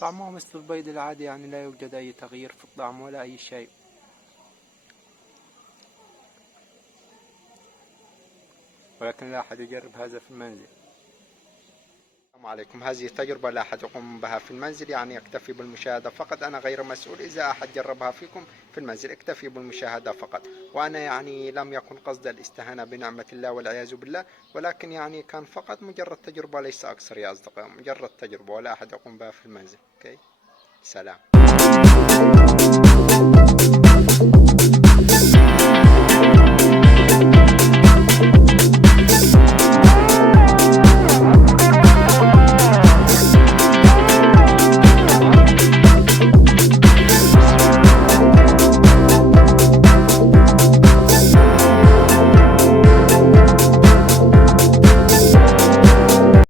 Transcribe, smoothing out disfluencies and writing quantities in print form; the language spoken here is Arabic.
طعمه مثل البيض العادي، يعني لا يوجد أي تغيير في الطعم ولا أي شيء. ولكن لا أحد يجرب هذا في المنزل. السلام عليكم. هذه تجربة لا أحد يقوم بها في المنزل، يعني أكتفي بالمشاهدة فقط. أنا غير مسؤول إذا أحد جربها فيكم في المنزل، أكتفي بالمشاهدة فقط. وأنا يعني لم يكن قصد الاستهانة بنعمة الله والعياذ بالله، ولكن يعني كان فقط مجرد تجربة ليس أكثر يا أصدقاء، مجرد تجربة ولا أحد يقوم بها في المنزل. أوكي، سلام.